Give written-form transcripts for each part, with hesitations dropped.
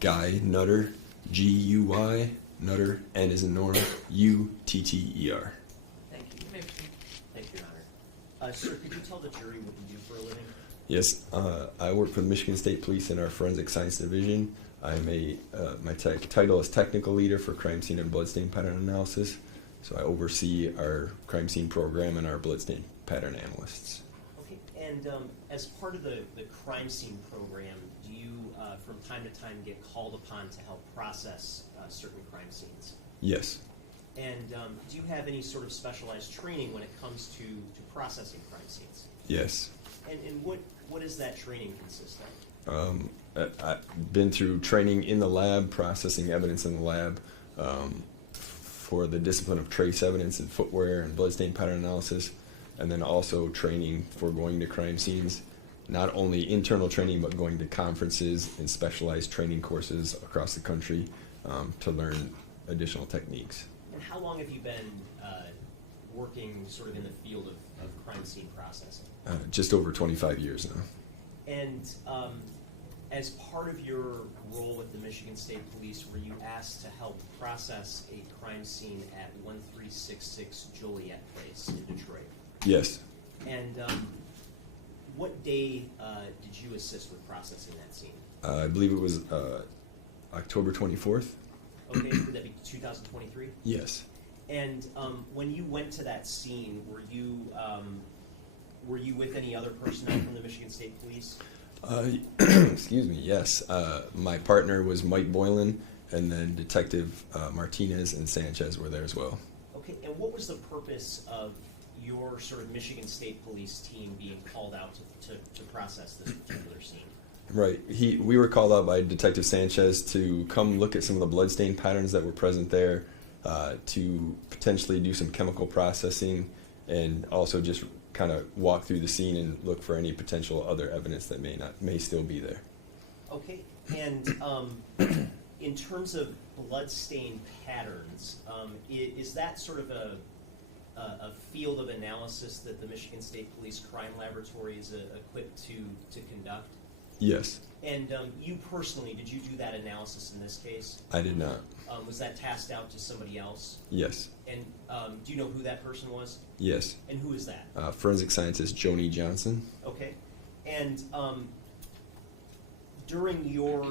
Guy Nutter, G-U-Y, Nutter, N as in Norm, U-T-T-E-R. Thank you. You may proceed. Thank you, Your Honor. Sir, could you tell the jury what you do for a living? Yes, I work for the Michigan State Police in our Forensic Science Division. I'm my title is Technical Leader for Crime Scene and Bloodstain Pattern Analysis. So I oversee our crime scene program and our bloodstain pattern analysts. Okay, and as part of the crime scene program, do you, from time to time, get called upon to help process certain crime scenes? Yes. And do you have any sort of specialized training when it comes to processing crime scenes? Yes. And what does that training consist of? I've been through training in the lab, processing evidence in the lab, for the discipline of trace evidence and footwear and bloodstain pattern analysis, and then also training for going to crime scenes, not only internal training, but going to conferences and specialized training courses across the country to learn additional techniques. And how long have you been working sort of in the field of crime scene processing? Just over 25 years now. And as part of your role with the Michigan State Police, were you asked to help process a crime scene at 1366 Joliet Place in Detroit? Yes. And what day did you assist with processing that scene? I believe it was October 24th. Okay, would that be 2023? Yes. And when you went to that scene, were you with any other personnel from the Michigan State Police? Excuse me, yes. My partner was Mike Boylan, and then Detective Martinez and Sanchez were there as well. Okay, and what was the purpose of your sort of Michigan State Police team being called out to process this particular scene? Right. We were called out by Detective Sanchez to come look at some of the bloodstain patterns that were present there, to potentially do some chemical processing, and also just kind of walk through the scene and look for any potential other evidence that may still be there. Okay, and in terms of bloodstain patterns, is that sort of a field of analysis that the Michigan State Police Crime Laboratory is equipped to conduct? Yes. And you personally, did you do that analysis in this case? I did not. Was that tasked out to somebody else? Yes. And do you know who that person was? Yes. And who is that? Forensic scientist Joni Johnson. Okay. And during your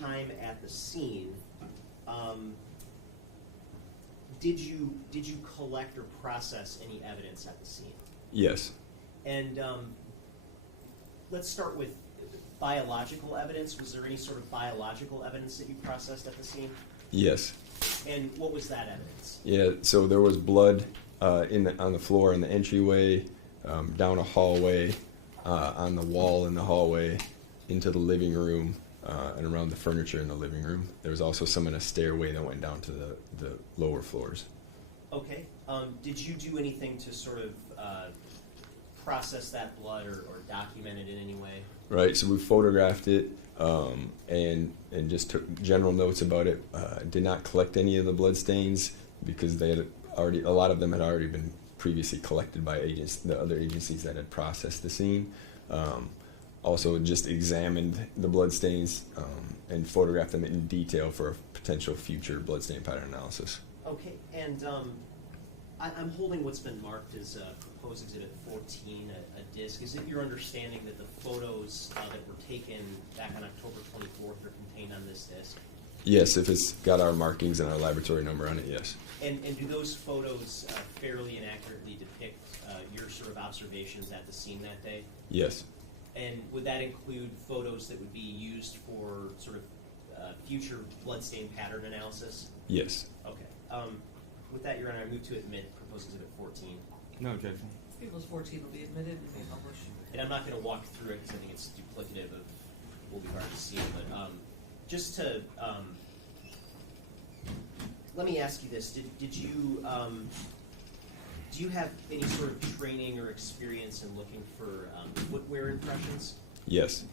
time at the scene, did you collect or process any evidence at the scene? Yes. And let's start with biological evidence. Was there any sort of biological evidence that you processed at the scene? Yes. And what was that evidence? Yeah, so there was blood on the floor in the entryway, down a hallway, on the wall in the hallway, into the living room, and around the furniture in the living room. There was also some in a stairway that went down to the lower floors. Okay. Did you do anything to sort of process that blood or document it in any way? Right, so we photographed it and just took general notes about it. Did not collect any of the blood stains because a lot of them had already been previously collected by the other agencies that had processed the scene. Also just examined the blood stains and photographed them in detail for a potential future bloodstain pattern analysis. Okay, and I'm holding what's been marked as proposed Exhibit 14, a disc. Is it your understanding that the photos that were taken back on October 24th are contained on this disc? Yes, if it's got our markings and our laboratory number on it, yes. And do those photos fairly and accurately depict your sort of observations at the scene that day? Yes. And would that include photos that would be used for sort of future bloodstain pattern analysis? Yes. Okay. With that, Your Honor, I move to admit proposed Exhibit 14. No objection. People's 14 will be admitted and be published. And I'm not going to walk through it because I think it's duplicative of what will be hard to see. But just to let me ask you this: did you do you have any sort of training or experience in looking for footwear impressions? Yes.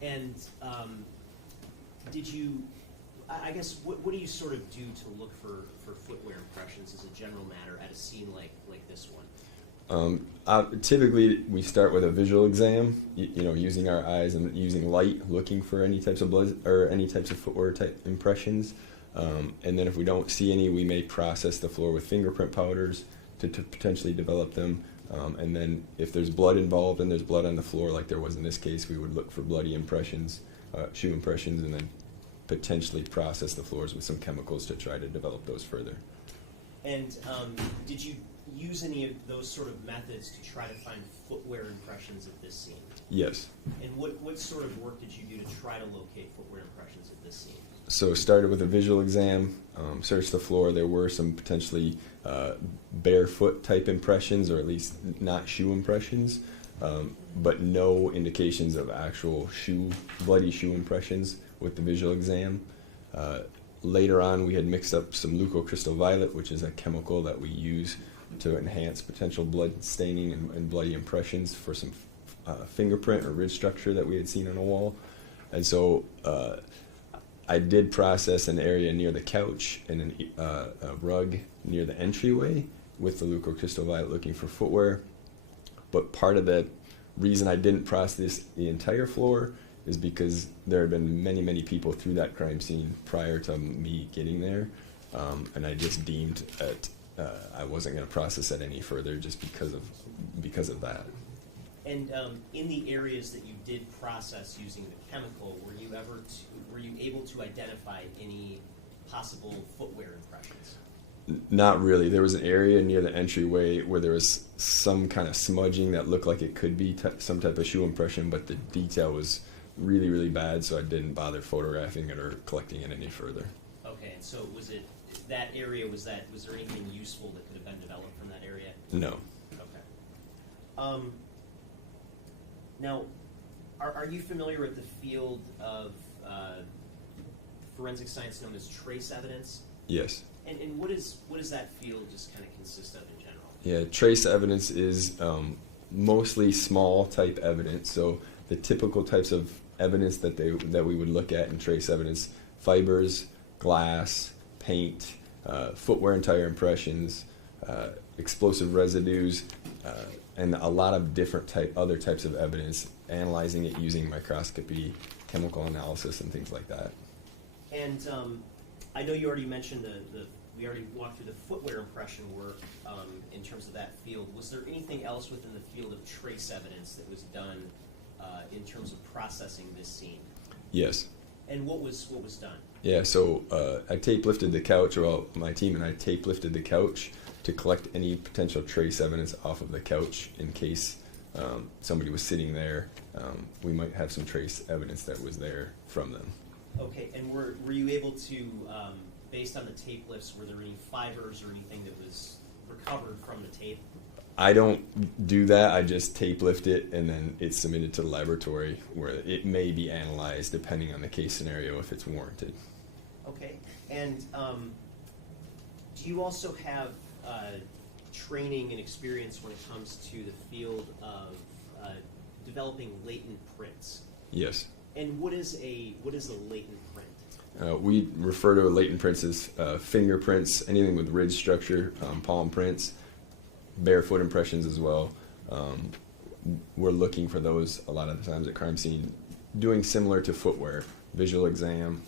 And did you? I guess what do you sort of do to look for footwear impressions as a general matter at a scene like this one? Typically, we start with a visual exam, using our eyes and using light, looking for any types of blood or any types of footwear type impressions. And then if we don't see any, we may process the floor with fingerprint powders to potentially develop them. And then if there's blood involved and there's blood on the floor, like there was in this case, we would look for bloody impressions, shoe impressions, and then potentially process the floors with some chemicals to try to develop those further. And did you use any of those sort of methods to try to find footwear impressions at this scene? Yes. And what sort of work did you do to try to locate footwear impressions at this scene? So started with a visual exam, searched the floor. There were some potentially barefoot type impressions, or at least not shoe impressions, but no indications of actual bloody shoe impressions with the visual exam. Later on, we had mixed up some leucocrystal violet, which is a chemical that we use to enhance potential blood staining and bloody impressions for some fingerprint or ridge structure that we had seen on a wall. And so I did process an area near the couch and a rug near the entryway with the leucocrystal violet looking for footwear. But part of the reason I didn't process the entire floor is because there had been many, many people through that crime scene prior to me getting there. And I just deemed that I wasn't going to process it any further just because of that. And in the areas that you did process using the chemical, were you able to identify any possible footwear impressions? Not really. There was an area near the entryway where there was some kind of smudging that looked like it could be some type of shoe impression, but the detail was really, really bad, so I didn't bother photographing it or collecting it any further. Okay, and so was it that area? Was there anything useful that could have been developed from that area? No. Okay. Now, are you familiar with the field of forensic science known as trace evidence? Yes. And what does that field just kind of consist of in general? Yeah, trace evidence is mostly small type evidence. So the typical types of evidence that we would look at in trace evidence: fibers, glass, paint, footwear and tire impressions, explosive residues, and a lot of different other types of evidence, analyzing it using microscopy, chemical analysis, and things like that. And I know you already mentioned we already walked through the footwear impression work in terms of that field. Was there anything else within the field of trace evidence that was done in terms of processing this scene? Yes. And what was done? Yeah, so I tape lifted the couch, or my team and I tape lifted the couch to collect any potential trace evidence off of the couch in case somebody was sitting there. We might have some trace evidence that was there from them. Okay, and were you able to, based on the tape lifts, were there any fibers or anything that was recovered from the tape? I don't do that. I just tape lift it, and then it's submitted to the laboratory where it may be analyzed depending on the case scenario if it's warranted. Okay, and do you also have training and experience when it comes to the field of developing latent prints? Yes. And what is a latent print? We refer to latent prints as fingerprints, anything with ridge structure, palm prints, barefoot impressions as well. We're looking for those a lot of the times at crime scene, doing similar to footwear, visual exam,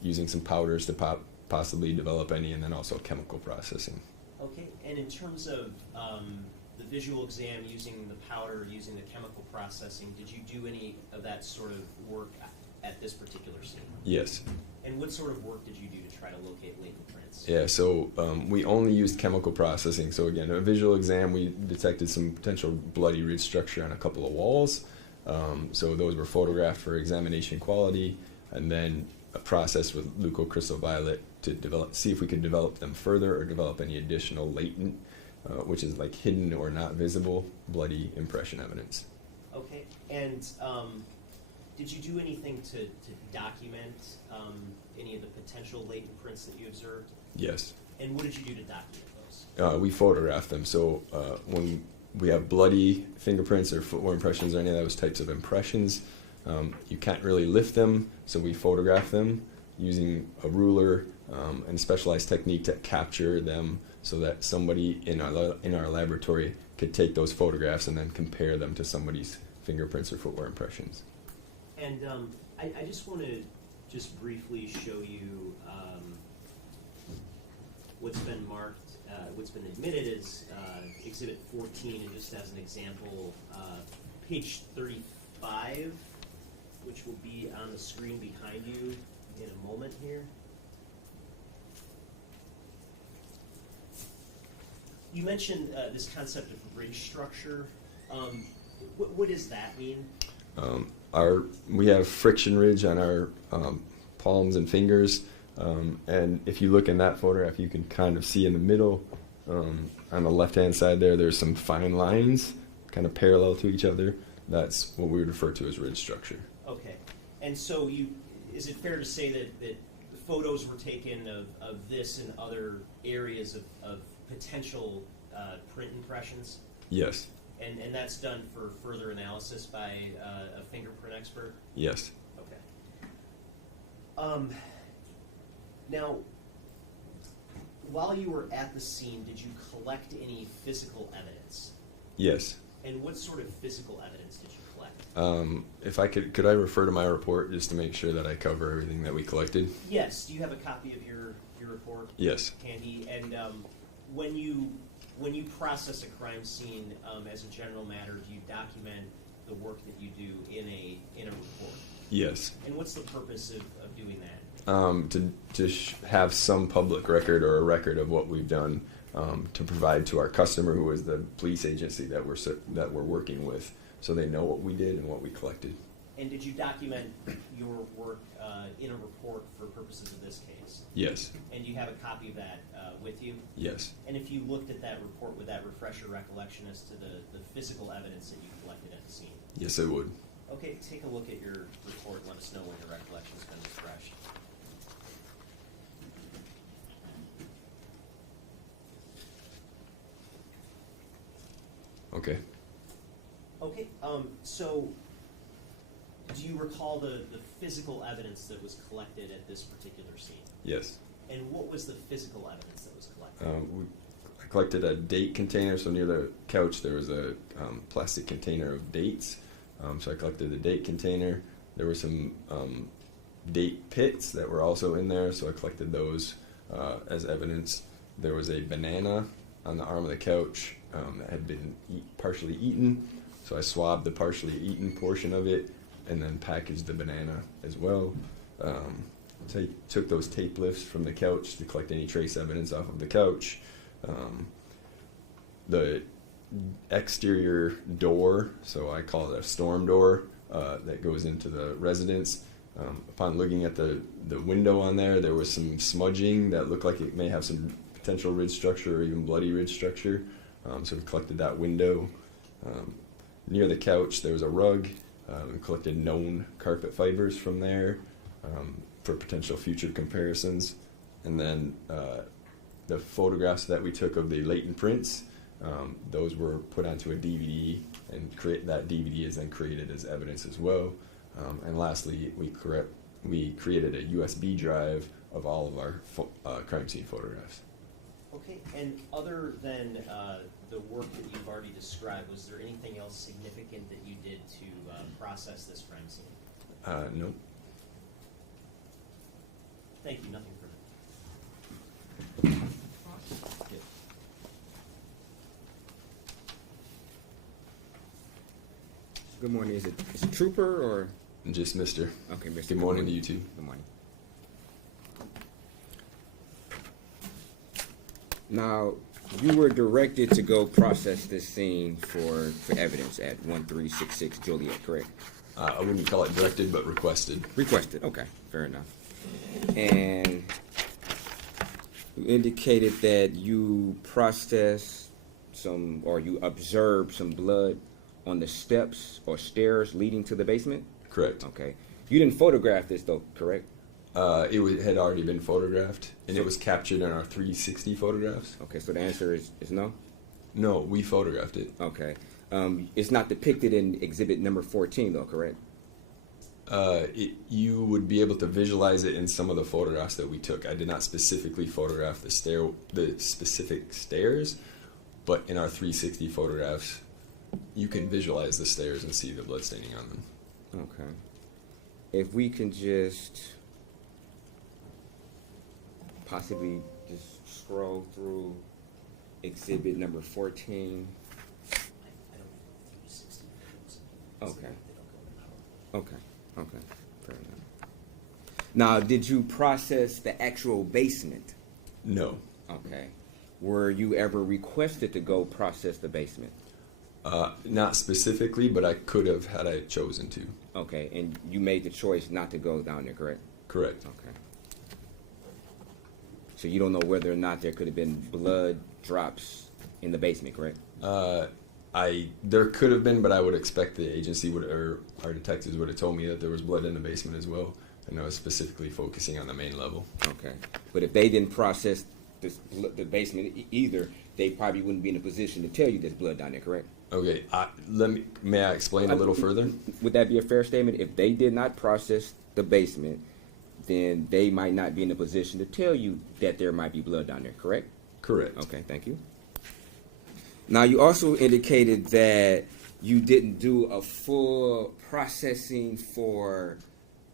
using some powders to possibly develop any, and then also chemical processing. Okay, and in terms of the visual exam, using the powder, using the chemical processing, did you do any of that sort of work at this particular scene? Yes. And what sort of work did you do to try to locate latent prints? Yeah, so we only used chemical processing. So again, a visual exam, we detected some potential bloody ridge structure on a couple of walls. So those were photographed for examination quality, and then processed with leucocrystal violet to see if we could develop them further or develop any additional latent, which is like hidden or not visible, bloody impression evidence. Okay, and did you do anything to document any of the potential latent prints that you observed? Yes. And what did you do to document those? We photographed them. So when we have bloody fingerprints or footwear impressions or any of those types of impressions, you can't really lift them, so we photograph them. using a ruler and specialized technique to capture them so that somebody in our laboratory could take those photographs and then compare them to somebody's fingerprints or footwear impressions. And I just want to just briefly show you what's been marked, what's been admitted as Exhibit 14, and just as an example, page 35, which will be on the screen behind you in a moment here. You mentioned this concept of ridge structure. What does that mean? We have friction ridge on our palms and fingers, and if you look in that photograph, you can kind of see in the middle, on the left-hand side there's some fine lines kind of parallel to each other. That's what we would refer to as ridge structure. Okay. And so is it fair to say that the photos were taken of this and other areas of potential print impressions? Yes. And that's done for further analysis by a fingerprint expert? Yes. Okay. Now, while you were at the scene, did you collect any physical evidence? Yes. And what sort of physical evidence did you collect? If I could I refer to my report just to make sure that I cover everything that we collected? Yes. Do you have a copy of your report? Yes. Handy. And when you process a crime scene, as a general matter, do you document the work that you do in a report? Yes. And what's the purpose of doing that? To have some public record or a record of what we've done, to provide to our customer, who is the police agency that we're working with, so they know what we did and what we collected. And did you document your work in a report for purposes of this case? Yes. And do you have a copy of that with you? Yes. And if you looked at that report, would that refresh your recollection as to the physical evidence that you collected at the scene? Yes, it would. Okay, take a look at your report and let us know when your recollection's been refreshed. Okay. Okay, so do you recall the physical evidence that was collected at this particular scene? Yes. And what was the physical evidence that was collected? I collected a date container, so near the couch there was a plastic container of dates. So I collected the date container. There were some date pits that were also in there, so I collected those as evidence. There was a banana on the arm of the couch that had been partially eaten, so I swabbed the partially eaten portion of it and then packaged the banana as well. So I took those tape lifts from the couch to collect any trace evidence off of the couch. The exterior door, so I call it a storm door, that goes into the residence. Upon looking at the window on there was some smudging that looked like it may have some potential ridge structure or even bloody ridge structure. So we collected that window. Near the couch there was a rug. We collected known carpet fibers from there for potential future comparisons. And then the photographs that we took of the latent prints, those were put onto a DVD, and that DVD is then created as evidence as well. And lastly, we created a USB drive of all of our crime scene photographs. Okay, and other than the work that you've already described, was there anything else significant that you did to process this crime scene? No. Thank you, nothing further. Yeah. Good morning. Is it Trooper or? Just Mr. Okay, Mr. Good morning to you too. Good morning. Now, you were directed to go process this scene for evidence at 1366 Joliet, correct? I wouldn't call it directed, but requested. Requested, okay, fair enough. And you indicated that you processed or you observed some blood on the steps or stairs leading to the basement? Correct. Okay. You didn't photograph this though, correct? It had already been photographed, and it was captured in our 360 photographs. Okay, so the answer is no? No, we photographed it. Okay. It's not depicted in exhibit number 14 though, correct? You would be able to visualize it in some of the photographs that we took. I did not specifically photograph the specific stairs, but in our 360 photographs, you can visualize the stairs and see the blood staining on them. Okay. If we can just possibly just scroll through exhibit number 14. I don't use 60 frames. Okay. They don't go in power. Okay. Fair enough. Now, did you process the actual basement? No. Okay. Were you ever requested to go process the basement? Not specifically, but I could have had I chosen to. Okay, and you made the choice not to go down there, correct? Correct. Okay. So you don't know whether or not there could have been blood drops in the basement, correct? There could have been, but I would expect the agency or our detectives would have told me that there was blood in the basement as well, and I was specifically focusing on the main level. Okay. But if they didn't process the basement either, they probably wouldn't be in a position to tell you there's blood down there, correct? Okay, may I explain a little further? Would that be a fair statement? If they did not process the basement, then they might not be in a position to tell you that there might be blood down there, correct? Correct. Okay, thank you. Now, you also indicated that you didn't do a full processing for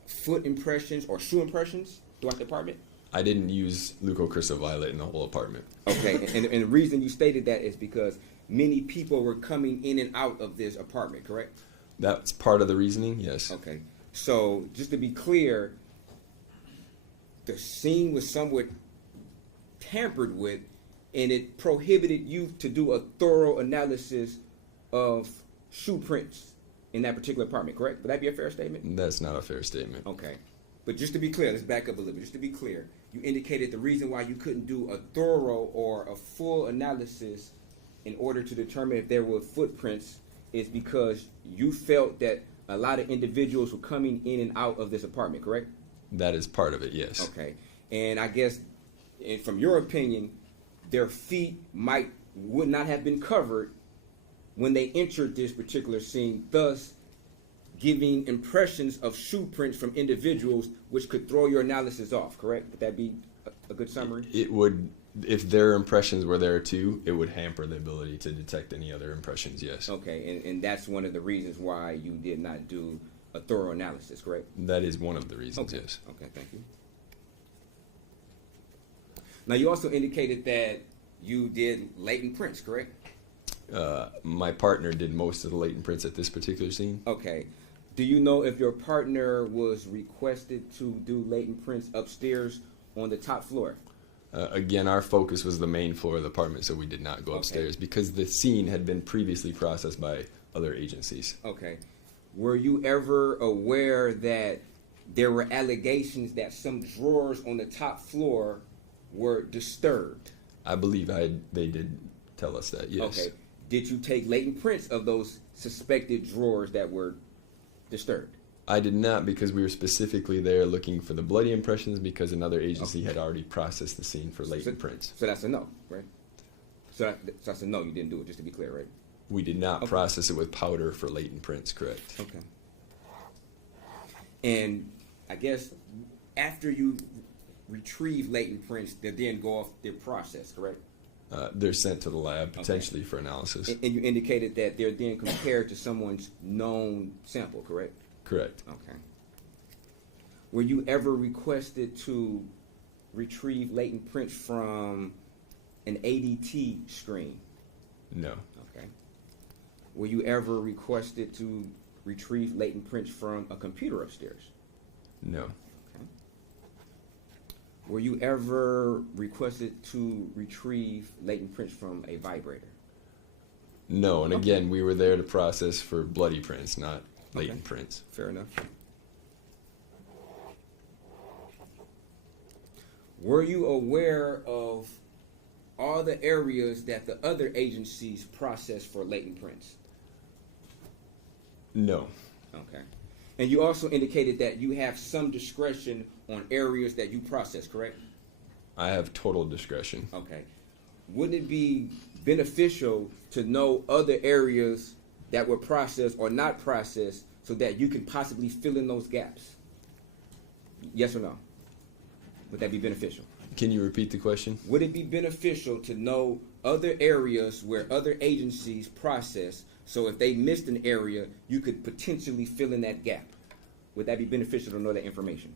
foot impressions or shoe impressions throughout the apartment? I didn't use leucocrystal violet in the whole apartment. Okay, and the reason you stated that is because many people were coming in and out of this apartment, correct? That's part of the reasoning, yes. Okay, so just to be clear, the scene was somewhat tampered with, and it prohibited you to do a thorough analysis of shoe prints in that particular apartment, correct? Would that be a fair statement? That's not a fair statement. Okay. But just to be clear, let's back up a little bit. Just to be clear, you indicated the reason why you couldn't do a thorough or a full analysis in order to determine if there were footprints is because you felt that a lot of individuals were coming in and out of this apartment, correct? That is part of it, yes. Okay. And I guess, and from your opinion, their feet would not have been covered when they entered this particular scene, thus giving impressions of shoe prints from individuals which could throw your analysis off, correct? Would that be a good summary? It would, if their impressions were there too, it would hamper the ability to detect any other impressions, yes. Okay, and that's one of the reasons why you did not do a thorough analysis, correct? That is one of the reasons, Okay. yes. Okay, thank you. Now, you also indicated that you did latent prints, correct? My partner did most of the latent prints at this particular scene. Okay. Do you know if your partner was requested to do latent prints upstairs on the top floor? Again, our focus was the main floor of the apartment, so we did not go Okay. upstairs because the scene had been previously processed by other agencies. Okay. Were you ever aware that there were allegations that some drawers on the top floor were disturbed? I believe they did tell us that, yes. Okay. Did you take latent prints of those suspected drawers that were disturbed? I did not because we were specifically there looking for the bloody impressions because another agency had already processed the scene for latent prints. So that's a no, right? So that's a no, you didn't do it, just to be clear, right? We did not Okay. process it with powder for latent prints, correct? Okay. And I guess after you retrieve latent prints, they then go off their process, correct? They're sent to the lab potentially for analysis. And you indicated that they're then compared to someone's known sample, correct? Correct. Okay. Were you ever requested to retrieve latent prints from an ADT screen? No. Okay. Were you ever requested to retrieve latent prints from a computer upstairs? No. Okay. Were you ever requested to retrieve latent prints from a vibrator? No. And again, we were there to process for bloody prints, not latent prints. Fair enough. Were you aware of all the areas that the other agencies process for latent prints? No. Okay. And you also indicated that you have some discretion on areas that you process, correct? I have total discretion. Okay. Wouldn't it be beneficial to know other areas that were processed or not processed so that you can possibly fill in those gaps? Yes or no? Would that be beneficial? Can you repeat the question? Would it be beneficial to know other areas where other agencies process, so if they missed an area, you could potentially fill in that gap? Would that be beneficial to know that information?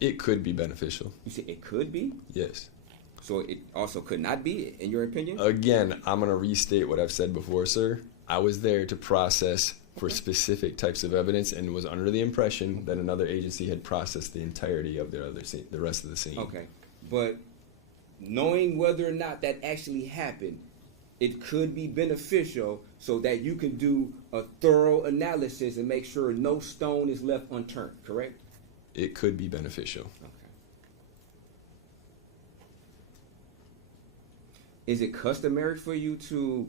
It could be beneficial. You say it could be? Yes. So it also could not be, in your opinion? Again, I'm going to restate what I've said before, sir. I was there to process for specific types of evidence and was under the impression that another agency had processed the entirety of their other scene, the rest of the scene. Okay. But knowing whether or not that actually happened, it could be beneficial so that you can do a thorough analysis and make sure no stone is left unturned, correct? It could be beneficial. Okay. Is it customary for you to,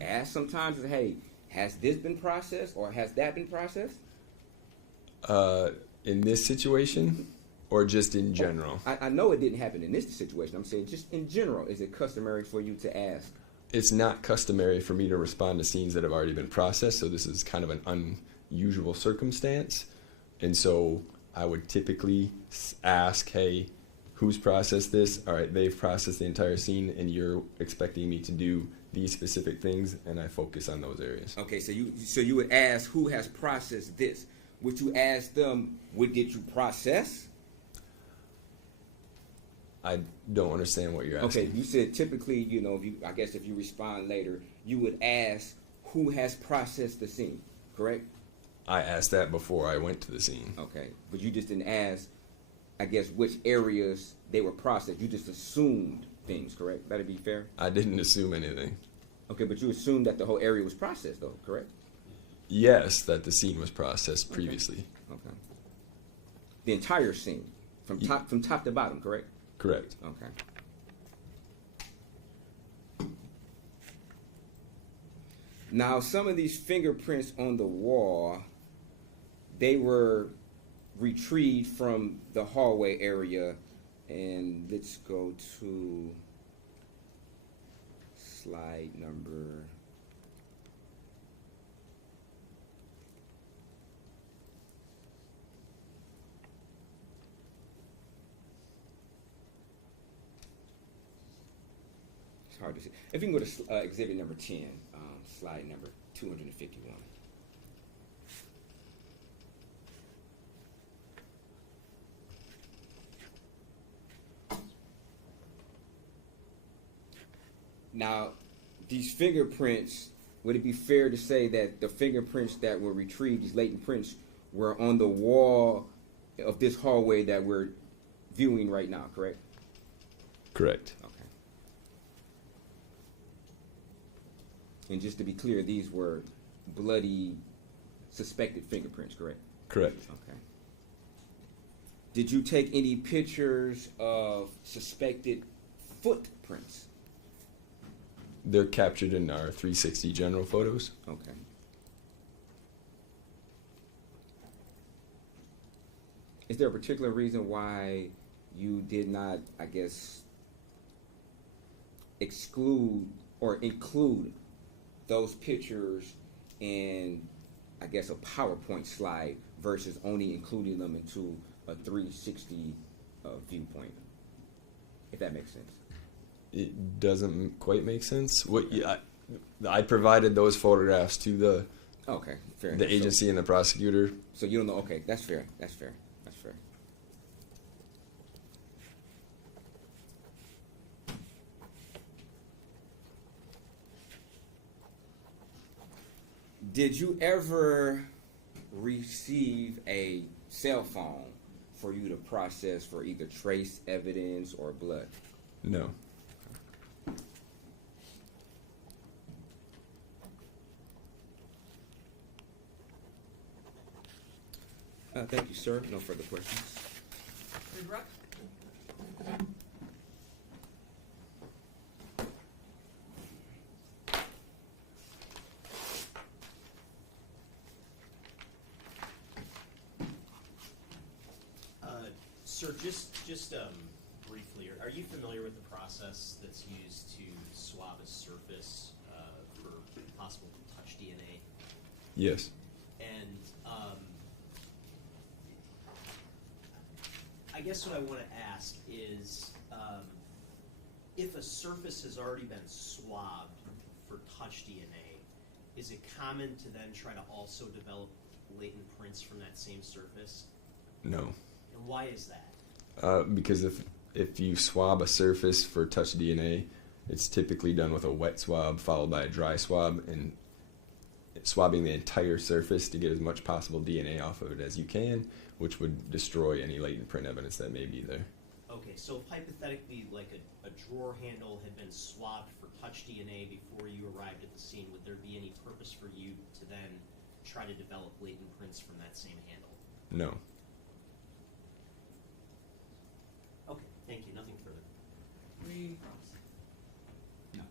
ask sometimes, hey, has this been processed or has that been processed? In this situation or just in general? I know it didn't happen in this situation. I'm saying just in general, is it customary for you to ask? It's not customary for me to respond to scenes that have already been processed, so this is kind of an unusual circumstance. And so I would typically ask, hey, who's processed this? All right, they've processed the entire scene, and you're expecting me to do these specific things, and I focus on those areas. Okay, so you would ask who has processed this. Would you ask them, what did you process? I don't understand what you're asking. Okay, you said typically, if you respond later, you would ask who has processed the scene, correct? I asked that before I went to the scene. Okay, but you just didn't ask, which areas they were processed. You just assumed things, correct? That'd be fair? I didn't assume anything. Okay, but you assumed that the whole area was processed, though, correct? Yes, that the scene was processed previously. Okay. The entire scene, from top to bottom, correct? Correct. Okay. Now, some of these fingerprints on the wall, they were retrieved from the hallway area. And let's go to slide number... hard to see. If you can go to exhibit number 10, slide number 251. Now, these fingerprints, would it be fair to say that the fingerprints that were retrieved, these latent prints, were on the wall of this hallway that we're viewing right now, correct? Correct. Okay. And just to be clear, these were bloody, suspected fingerprints, correct? Correct. Okay. Did you take any pictures of suspected footprints? They're captured in our 360 general photos. Okay. Is there a particular reason why you did not, exclude or include those pictures in, a PowerPoint slide versus only including them into a 360 viewpoint, if that makes sense? It doesn't quite make sense. I provided those photographs to the Okay, fair enough. the agency and the prosecutor. So you don't know, okay, that's fair, that's fair, that's fair. Did you ever receive a cell phone for you to process for either trace evidence or blood? No. Thank you, sir. No further questions. Redirect? Sir, just briefly, are you familiar with the process that's used to swab a surface for possible touch DNA? Yes. And I guess what I want to ask is, if a surface has already been swabbed for touch DNA, is it common to then try to also develop latent prints from that same surface? No. And why is that? Because if you swab a surface for touch DNA, it's typically done with a wet swab followed by a dry swab, and swabbing the entire surface to get as much possible DNA off of it as you can, which would destroy any latent print evidence that may be there. Okay, so if hypothetically, like a drawer handle had been swabbed for touch DNA before you arrived at the scene, would there be any purpose for you to then try to develop latent prints from that same handle? No. Okay, thank you. Nothing further. No.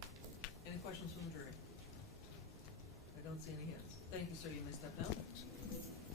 Any questions from the jury? I don't see any hands. Thank you, sir. You may step down.